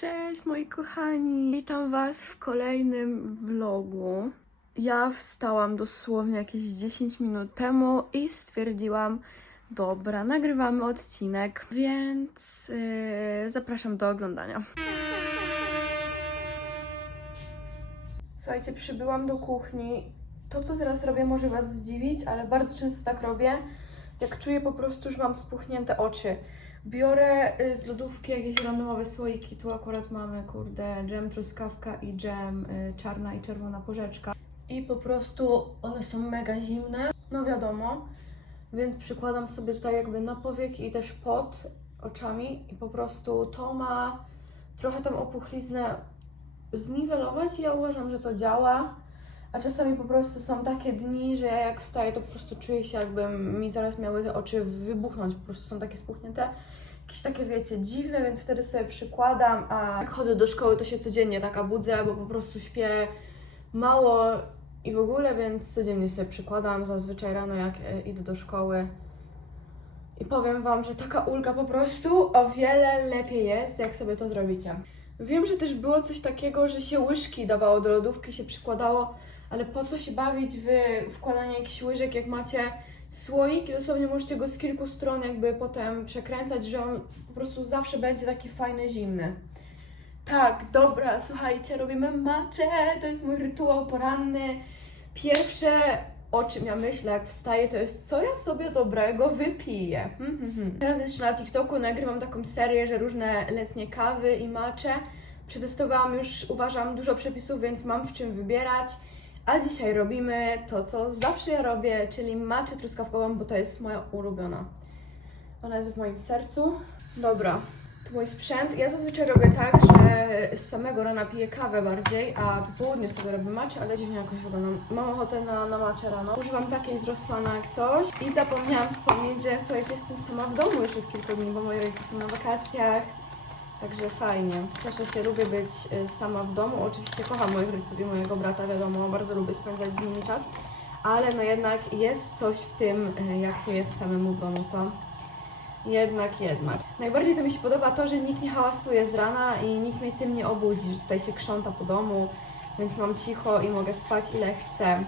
Cześć moi kochani! Witam Was w kolejnym vlogu. Ja wstałam dosłownie jakieś 10 minut temu i stwierdziłam, dobra, nagrywamy odcinek, więc yy, zapraszam do oglądania. Słuchajcie, przybyłam do kuchni. To, co teraz robię, może Was zdziwić, ale bardzo często tak robię. Jak czuję po prostu, że mam spuchnięte oczy. Biorę y, z lodówki jakieś randomowe słoiki. Tu akurat mamy, kurde, dżem truskawka i dżem y, czarna i czerwona porzeczka. I po prostu one są mega zimne. No wiadomo. Więc przykładam sobie tutaj jakby na powieki i też pod oczami. I po prostu to ma trochę tą opuchliznę zniwelować i ja uważam, że to działa. A czasami po prostu są takie dni, że ja jak wstaję, to po prostu czuję się jakby mi zaraz miały te oczy wybuchnąć, po prostu są takie spuchnięte. Jakieś takie, wiecie, dziwne, więc wtedy sobie przykładam, a jak chodzę do szkoły, to się codziennie taka budzę, bo po prostu śpię mało i w ogóle, więc codziennie sobie przykładam, zazwyczaj rano jak e, idę do szkoły. I powiem Wam, że taka ulga po prostu o wiele lepiej jest, jak sobie to zrobicie. Wiem, że też było coś takiego, że się łyżki dawało do lodówki, się przykładało, ale po co się bawić w wkładanie jakichś łyżek, jak macie słoik i dosłownie możecie go z kilku stron jakby potem przekręcać, że on po prostu zawsze będzie taki fajny, zimny. Tak, dobra, słuchajcie, robimy maczę, to jest mój rytuał poranny. Pierwsze, o czym ja myślę, jak wstaję, to jest co ja sobie dobrego wypiję. Hmm, hmm, hmm. Teraz jeszcze na TikToku nagrywam taką serię, że różne letnie kawy i macze. Przetestowałam już, uważam, dużo przepisów, więc mam w czym wybierać. A dzisiaj robimy to, co zawsze ja robię, czyli maczę truskawkową, bo to jest moja ulubiona. Ona jest w moim sercu. Dobra, to mój sprzęt. Ja zazwyczaj robię tak, że z samego rana piję kawę bardziej, a po południu sobie robię maczę, ale dziwnie jakoś wyglądam. Mam ochotę na, na maczę rano. Używam takiej z jak coś. I zapomniałam wspomnieć, że słuchajcie, jestem sama w domu już od kilku dni, bo moi rodzice są na wakacjach. Także fajnie. Cieszę się, lubię być y, sama w domu. Oczywiście kocham moich rodziców i mojego brata, wiadomo, bardzo lubię spędzać z nimi czas. Ale no jednak jest coś w tym, y, jak się jest samemu w domu, co? Jednak, jednak. Najbardziej to mi się podoba to, że nikt nie hałasuje z rana i nikt mnie tym nie obudzi, że tutaj się krząta po domu, więc mam cicho i mogę spać ile chcę.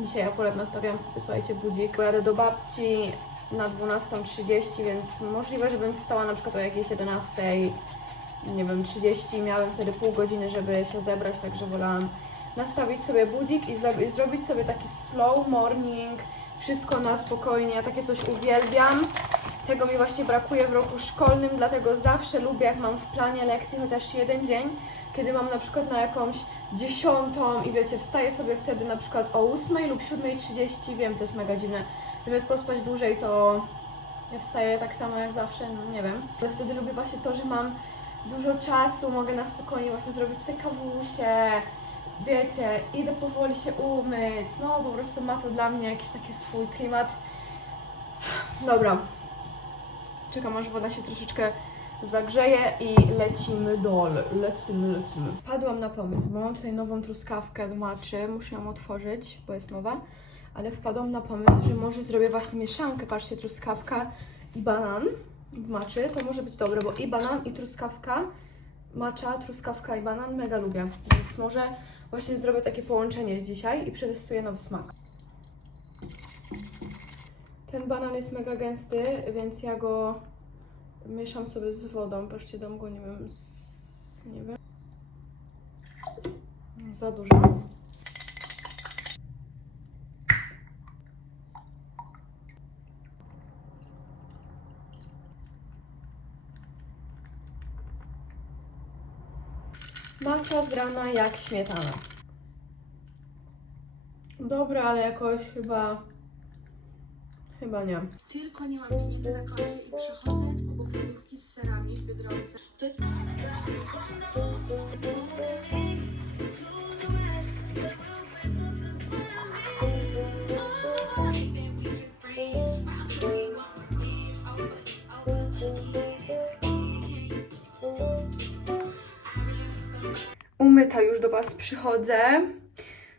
Dzisiaj akurat nastawiam sobie, słuchajcie, budzik. Pojadę do babci na 12.30, więc możliwe, żebym wstała na przykład o jakiejś 11.00, nie wiem, 30 miałem wtedy pół godziny, żeby się zebrać, także wolałam nastawić sobie budzik i zro- zrobić sobie taki slow morning, wszystko na spokojnie, ja takie coś uwielbiam. Tego mi właśnie brakuje w roku szkolnym, dlatego zawsze lubię, jak mam w planie lekcji chociaż jeden dzień, kiedy mam na przykład na jakąś dziesiątą i wiecie, wstaję sobie wtedy na przykład o 8 lub 7.30, wiem, to jest mega dziwne, zamiast pospać dłużej, to ja wstaję tak samo jak zawsze, no nie wiem. Ale wtedy lubię właśnie to, że mam dużo czasu, mogę na spokojnie właśnie zrobić sobie kawusie, wiecie, idę powoli się umyć, no po prostu ma to dla mnie jakiś taki swój klimat. Dobra, czekam aż woda się troszeczkę zagrzeje i lecimy dole, lecimy, lecimy. Padłam na pomysł, bo mam tutaj nową truskawkę do maczy, muszę ją otworzyć, bo jest nowa, ale wpadłam na pomysł, że może zrobię właśnie mieszankę, patrzcie, truskawka i banan w maczy, to może być dobre, bo i banan, i truskawka, macza, truskawka i banan mega lubię, więc może właśnie zrobię takie połączenie dzisiaj i przetestuję nowy smak. Ten banan jest mega gęsty, więc ja go mieszam sobie z wodą. Patrzcie, dam go, nie wiem, z... nie wiem. Za dużo. Macza z rana jak śmietana. Dobra, ale jakoś chyba... Chyba nie. Tylko nie mam pieniędzy na koncie i przechodzę obok lodówki z serami w Biedronce. To jest... Umyta już do Was przychodzę.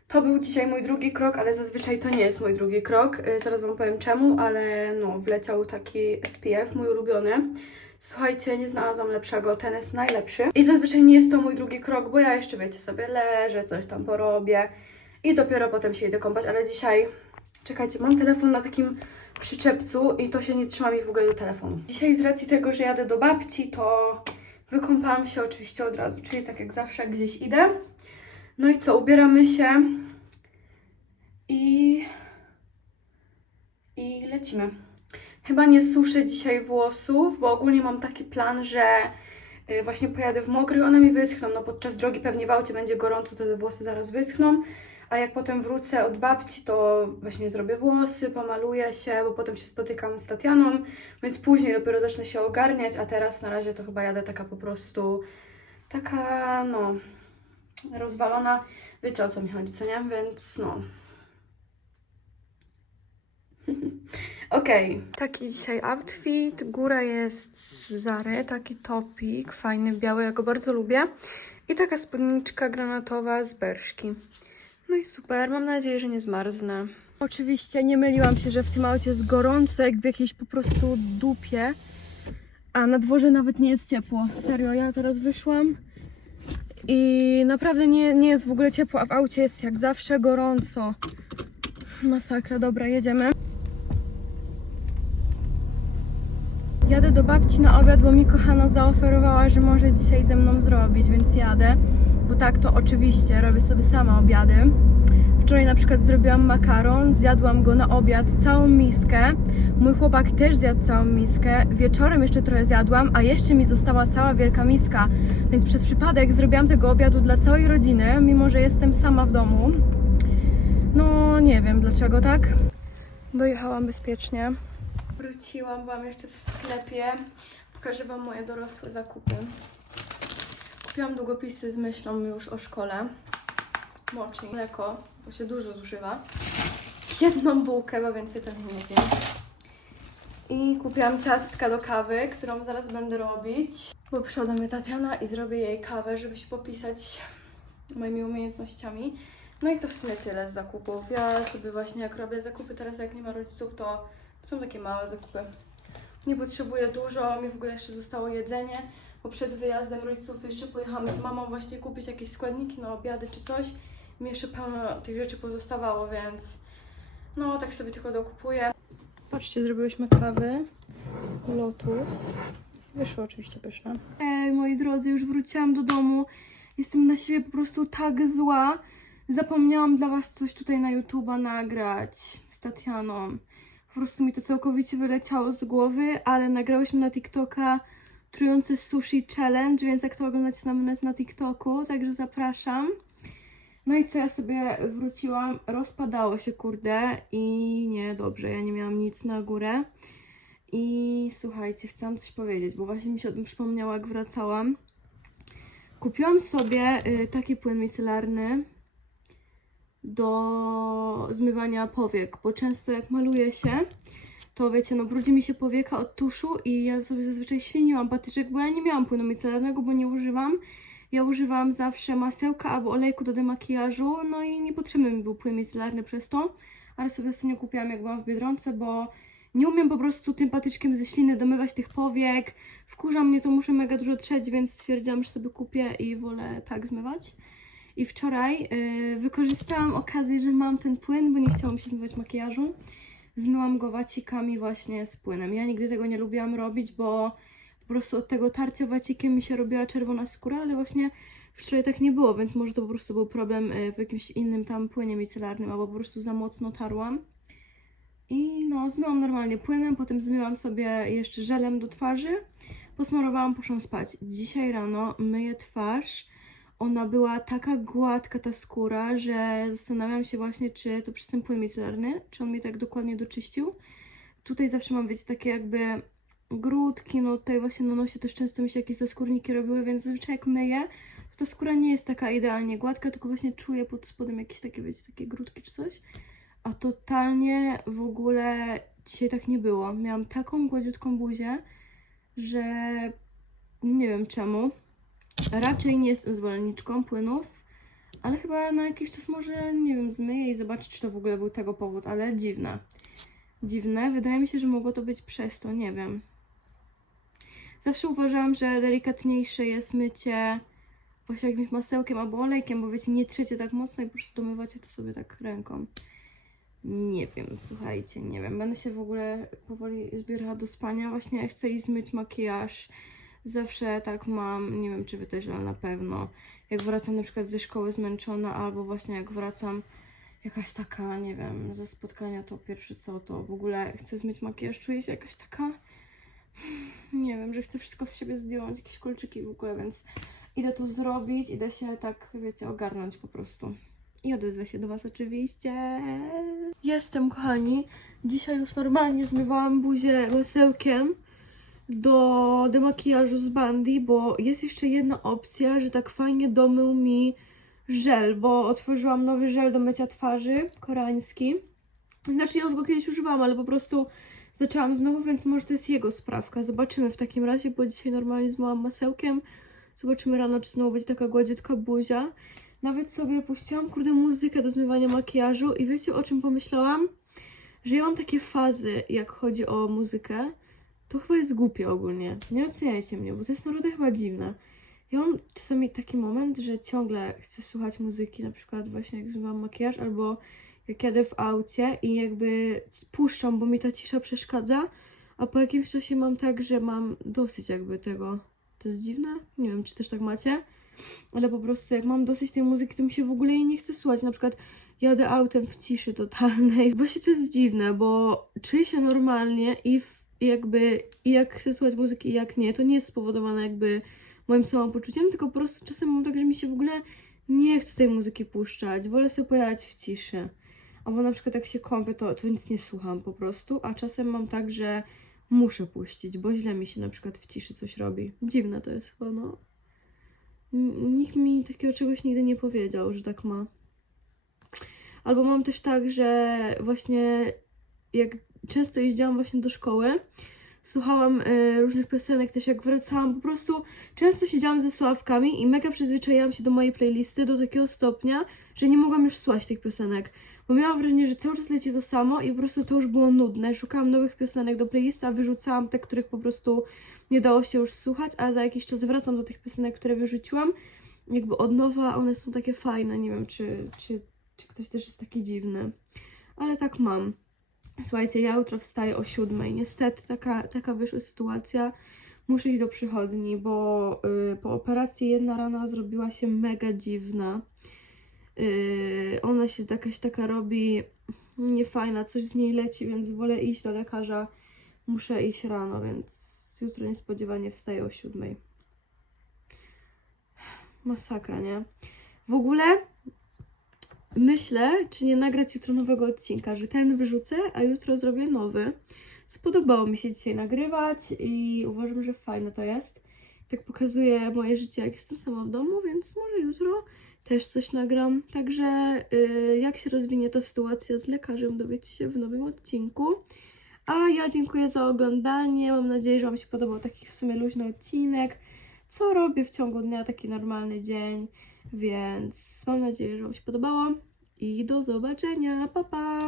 To był dzisiaj mój drugi krok, ale zazwyczaj to nie jest mój drugi krok. Y, Zaraz Wam powiem czemu, ale no, wleciał taki SPF, mój ulubiony. Słuchajcie, nie znalazłam lepszego, ten jest najlepszy. I zazwyczaj nie jest to mój drugi krok, bo ja jeszcze, wiecie, sobie leżę, coś tam porobię i dopiero potem się idę kąpać, ale dzisiaj, czekajcie, mam telefon na takim przyczepcu i to się nie trzyma mi w ogóle do telefonu. Dzisiaj z racji tego, że jadę do babci, to wykąpałam się oczywiście od razu, czyli tak jak zawsze gdzieś idę. No i co, ubieramy się i... i lecimy. Chyba nie suszę dzisiaj włosów, bo ogólnie mam taki plan, że właśnie pojadę w mokrych, one mi wyschną. No podczas drogi pewnie w aucie będzie gorąco, to te włosy zaraz wyschną. A jak potem wrócę od babci, to właśnie zrobię włosy, pomaluję się, bo potem się spotykam z Tatianą, więc później dopiero zacznę się ogarniać, a teraz na razie to chyba jadę taka po prostu, taka no, rozwalona. Wiecie o co mi chodzi, co nie? Więc no. Okej. Taki dzisiaj outfit. Góra jest z Zary, taki topik, fajny, biały, ja go bardzo lubię. I taka spódniczka granatowa z Berszki. No i super, mam nadzieję, że nie zmarznę. Oczywiście nie myliłam się, że w tym aucie jest gorąco, jak w jakiejś po prostu dupie. A na dworze nawet nie jest ciepło. Serio, ja teraz wyszłam i naprawdę nie, nie jest w ogóle ciepło, a w aucie jest jak zawsze gorąco. Masakra, dobra, jedziemy. Jadę do babci na obiad, bo mi kochana zaoferowała, że może dzisiaj ze mną zrobić, więc jadę. Bo tak, to oczywiście robię sobie sama obiady. Wczoraj na przykład zrobiłam makaron, zjadłam go na obiad, całą miskę. Mój chłopak też zjadł całą miskę. Wieczorem jeszcze trochę zjadłam, a jeszcze mi została cała wielka miska. Więc przez przypadek zrobiłam tego obiadu dla całej rodziny, mimo że jestem sama w domu. No, nie wiem dlaczego tak. Dojechałam bezpiecznie. Wróciłam, byłam jeszcze w sklepie. Pokażę Wam moje dorosłe zakupy. Kupiłam długopisy z myślą już o szkole. Mochi, mleko, bo się dużo zużywa. Jedną bułkę, bo więcej pewnie nie zjem. I kupiłam ciastka do kawy, którą zaraz będę robić. Bo przyszła do mnie Tatiana i zrobię jej kawę, żeby się popisać moimi umiejętnościami. No i to w sumie tyle z zakupów. Ja sobie właśnie jak robię zakupy teraz, jak nie ma rodziców, to są takie małe zakupy. Nie potrzebuję dużo, mi w ogóle jeszcze zostało jedzenie, bo przed wyjazdem rodziców jeszcze pojechałam z mamą właśnie kupić jakieś składniki na obiady czy coś. Mi jeszcze pełno tych rzeczy pozostawało, więc no tak sobie tylko dokupuję. Patrzcie, zrobiłyśmy kawy. Lotus. Wyszło oczywiście pyszne. Ej, moi drodzy, już wróciłam do domu. Jestem na siebie po prostu tak zła. Zapomniałam dla was coś tutaj na YouTube'a nagrać z Tatianą. Po prostu mi to całkowicie wyleciało z głowy, ale nagrałyśmy na TikToka trujące sushi challenge, więc jak to oglądacie na mnie na TikToku, także zapraszam. No i co ja sobie wróciłam, rozpadało się kurde i nie, dobrze, ja nie miałam nic na górę. I słuchajcie, chcę coś powiedzieć, bo właśnie mi się o tym przypomniało, jak wracałam. Kupiłam sobie y, taki płyn micelarny do zmywania powiek, bo często jak maluję się, to wiecie, no brudzi mi się powieka od tuszu i ja sobie zazwyczaj śliniłam patyczek, bo ja nie miałam płynu micelarnego, bo nie używam. Ja używam zawsze masełka albo olejku do demakijażu, no i niepotrzebny mi był płyn micelarny przez to, ale sobie ostatnio kupiłam jak byłam w Biedronce, bo nie umiem po prostu tym patyczkiem ze śliny domywać tych powiek, wkurza mnie to, muszę mega dużo trzeć, więc stwierdziłam, że sobie kupię i wolę tak zmywać. I wczoraj y, wykorzystałam okazję, że mam ten płyn, bo nie chciałam się zmywać makijażu. Zmyłam go wacikami właśnie z płynem. Ja nigdy tego nie lubiłam robić, bo po prostu od tego tarcia wacikiem mi się robiła czerwona skóra, ale właśnie wczoraj tak nie było, więc może to po prostu był problem y, w jakimś innym tam płynie micelarnym, albo po prostu za mocno tarłam. I no, zmyłam normalnie płynem, potem zmyłam sobie jeszcze żelem do twarzy, posmarowałam, poszłam spać. Dzisiaj rano myję twarz. Ona była taka gładka, ta skóra, że zastanawiam się właśnie, czy to przez ten płyn micelarny, czy on mnie tak dokładnie doczyścił. Tutaj zawsze mam, wiecie, takie jakby grudki, no tutaj właśnie na nosie też często mi się jakieś zaskórniki robiły, więc zazwyczaj jak myję, to ta skóra nie jest taka idealnie gładka, tylko właśnie czuję pod spodem jakieś takie, wiecie, takie grudki czy coś. A totalnie w ogóle dzisiaj tak nie było. Miałam taką gładziutką buzię, że nie wiem czemu. Raczej nie jestem zwolenniczką płynów, ale chyba na jakiś czas może, nie wiem, zmyję i zobaczyć, czy to w ogóle był tego powód, ale dziwne. Dziwne. Wydaje mi się, że mogło to być przez to, nie wiem. Zawsze uważałam, że delikatniejsze jest mycie właśnie jakimś masełkiem albo olejkiem, bo wiecie, nie trzecie tak mocno i po prostu domywacie to sobie tak ręką. Nie wiem, słuchajcie, nie wiem. Będę się w ogóle powoli zbierała do spania. Właśnie chcę iść zmyć makijaż. Zawsze tak mam, nie wiem czy wy też, ale na pewno. Jak wracam na przykład ze szkoły zmęczona, albo właśnie jak wracam jakaś taka, nie wiem, ze spotkania, to pierwsze co, to w ogóle chcę zmyć makijaż, czuję się jakaś taka, nie wiem, że chcę wszystko z siebie zdjąć, jakieś kolczyki w ogóle, więc idę to zrobić, idę się tak, wiecie, ogarnąć po prostu. I odezwę się do Was oczywiście. Jestem, kochani. Dzisiaj już normalnie zmywałam buzię masełkiem do demakijażu z Bandy, bo jest jeszcze jedna opcja, że tak fajnie domył mi żel, bo otworzyłam nowy żel do mycia twarzy, koreański. Znaczy ja już go kiedyś używałam, ale po prostu zaczęłam znowu, więc może to jest jego sprawka. Zobaczymy w takim razie, bo dzisiaj normalnie zmyłam masełkiem. Zobaczymy rano, czy znowu będzie taka gładziutka buzia. Nawet sobie puściłam, kurde, muzykę do zmywania makijażu i wiecie o czym pomyślałam? Że ja mam takie fazy, jak chodzi o muzykę. To chyba jest głupie ogólnie. Nie oceniajcie mnie, bo to jest naprawdę chyba dziwne. Ja mam czasami taki moment, że ciągle chcę słuchać muzyki, na przykład właśnie jak zmywam makijaż, albo jak jadę w aucie i jakby puszczam, bo mi ta cisza przeszkadza, a po jakimś czasie mam tak, że mam dosyć jakby tego. To jest dziwne? Nie wiem, czy też tak macie, ale po prostu jak mam dosyć tej muzyki, to mi się w ogóle jej nie chce słuchać. Na przykład jadę autem w ciszy totalnej. Właśnie to jest dziwne, bo czuję się normalnie i w, jakby jak chcę słuchać muzyki i jak nie, to nie jest spowodowane jakby moim samopoczuciem, tylko po prostu czasem mam tak, że mi się w ogóle nie chce tej muzyki puszczać. Wolę sobie pojechać w ciszy. Albo na przykład jak się kąpię, to, to nic nie słucham po prostu, a czasem mam tak, że muszę puścić, bo źle mi się na przykład w ciszy coś robi. Dziwne to jest chyba, no. Nikt mi takiego czegoś nigdy nie powiedział, że tak ma. Albo mam też tak, że właśnie jak często jeździłam właśnie do szkoły, słuchałam y, różnych piosenek też jak wracałam, po prostu często siedziałam ze słuchawkami i mega przyzwyczaiłam się do mojej playlisty do takiego stopnia, że nie mogłam już słuchać tych piosenek. Bo miałam wrażenie, że cały czas leci to samo i po prostu to już było nudne. Szukałam nowych piosenek do playlisty, a wyrzucałam te, których po prostu nie dało się już słuchać, a za jakiś czas wracam do tych piosenek, które wyrzuciłam. Jakby od nowa one są takie fajne. Nie wiem, czy, czy, czy ktoś też jest taki dziwny. Ale tak mam. Słuchajcie, ja jutro wstaję o siódmej. Niestety taka, taka wyszła sytuacja. Muszę iść do przychodni, bo y, po operacji jedna rana zrobiła się mega dziwna. Yy, ona się jakaś taka robi niefajna, coś z niej leci, więc wolę iść do lekarza. Muszę iść rano, więc jutro niespodziewanie wstaję o siódmej. Masakra, nie? W ogóle myślę, czy nie nagrać jutro nowego odcinka, że ten wyrzucę, a jutro zrobię nowy. Spodobało mi się dzisiaj nagrywać i uważam, że fajne to jest. Tak pokazuje moje życie, jak jestem sama w domu, więc może jutro też coś nagram. Także y, jak się rozwinie ta sytuacja z lekarzem, dowiecie się w nowym odcinku. A ja dziękuję za oglądanie. Mam nadzieję, że Wam się podobał taki w sumie luźny odcinek. Co robię w ciągu dnia, taki normalny dzień. Więc mam nadzieję, że Wam się podobało. I do zobaczenia. Pa, pa!